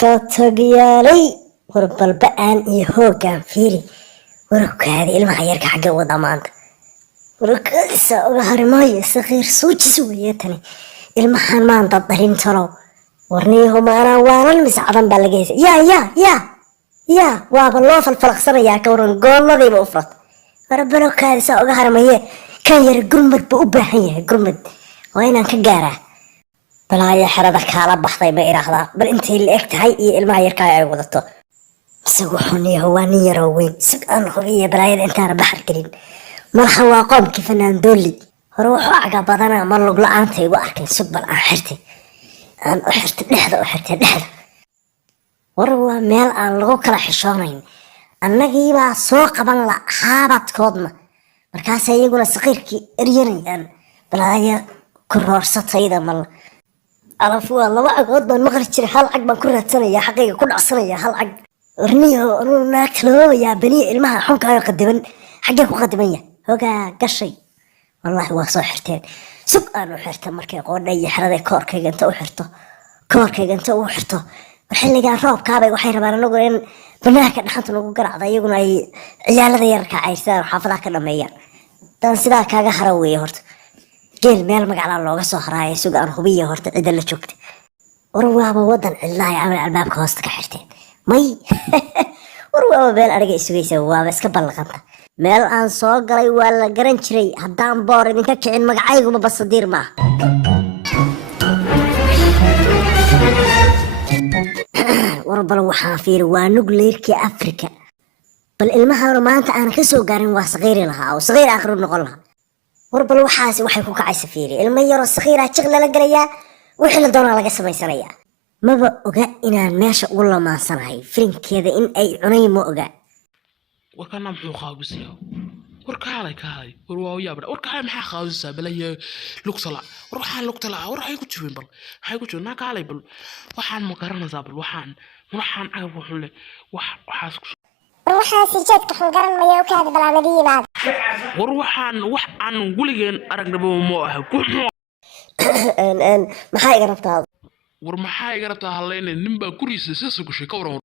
كاتجيالي وربل بقان إيهو كان فيري ورك هذه المها يركع حق وضمان ورك هرماي صغير سوتش سويتني المحن ما انتظرين ترى ورنيهم أنا وانا المساعدة بلقيس يا والله في الفرق صار يا كورن قول ذي بأفرط وربنا كان سوق هرماي كان يرقمد بأبهيه قمد وين كجارة بلا يا حردك على بحطي ما إرهضا بل أنت اللي اكتهي المها يركع وضطه سوحني هو نيروين سكان خبيه برايد انت بحر كريم مرحبا قوم كيف ندولي روحوا عقبضنا مرلو لعنتي واركن سبل aan xirtay aan u xirtay dhexda warwa meel aan lagu kala xishoonayn annagii baa soo qaban la xaabadkoodna markaas ayaguna saqiirkii eryanayaan balaaya ku roorsatayda mal alafu laba agood baan maqli jiray hal cag baan ku raadsanaya xaqayga ku dhacsanaya hal cag ورنيه أنا كلو يا بني المها حنك هاي قدمن حاجة قدمية هوجا قشي والله هو صحرتين سوق أنا وحرته مركي قولنا يحرد كوركي أنت وحرته كوركي أنت وحرته والحين جا روب كابي وحير بنا نقول إن بناك نحط نقول قرعة يقول أي عيال ذي يركع عيسى وحافظها كنا ميان تان سدا كاجا حروي هرت جيل ميل مقعد الله قصة حراي سوق أنا خبيه هرت إذا اللي شفت ورواه وضن الله يعمل على الباب كوستك حرتين ماي warwa beel ariga isugaysa waa iska balqanta meel aan soo galay waa la garan jiray hadaan boor idinka kicin magacaygu ma basadiir ma warbal waxaa fiir waa nugleerkii Afrika bal ilmaha maanta aan ka soo gaarin waa saqiir lahaa oo saqiir aakhir noqon lahaa warbal waxaasi waxay ku kacaysa fiir ilma yar oo saqiir ah jigla la galaya wixii la doonaa laga samaysanaya maba oga inaan meesha ugu lamaasanahay filinkeeda in ay cunay ma oga warkana muxuu qaabisay warkaalay kaalay warwaa yaabra warkaalay maxaa qaabisay balay luqsala waxaan luqtala waxay ku jibin bal waxay ku jirnaa kaalay bal waxaan ma garanaysaa bal waxaan ag wuxuu le waxaas jeedka xun garan mayo kaada balaamadii baad waxaan guligeen aragnaba ma aha maxay iga rabtaa war maxaa iga rabtaa haleene ninba kuriisa soo gashay ka waran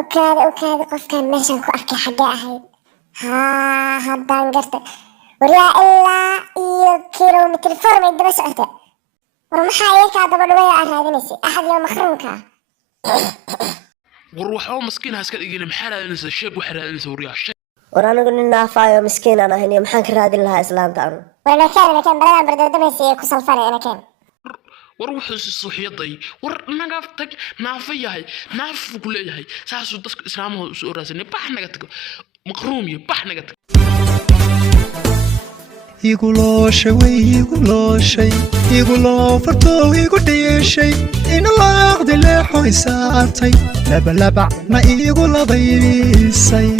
okaada qofkan meeshan ku arkay xagee ahayd haddaan gartay waryaa ilaa iyo kilomitir farmay daba socota war maxaa iyakaa daba dhawaya aad raadinaysay axad iyo makhruumka war waxba maskiinha iska dhigina maxaa raadinaysa sheeg waxa raadinaysa waryaa war anigu nin naafaayo miskiin aan ahayn maxaan ka raadin lahaa islaanta anu warnakaan baladan bardadamaysa ku salfanay anakaan war wuxuu suuxiyaday war naga tag naafa yahay naaf ku leeyahay saasu dadka islaamada soo raasay bax naga tag maqruum iyo bax naga tag iguloo farto igu dhiyeshay in laaqdi leexo isaartay labalabacna igu labaysay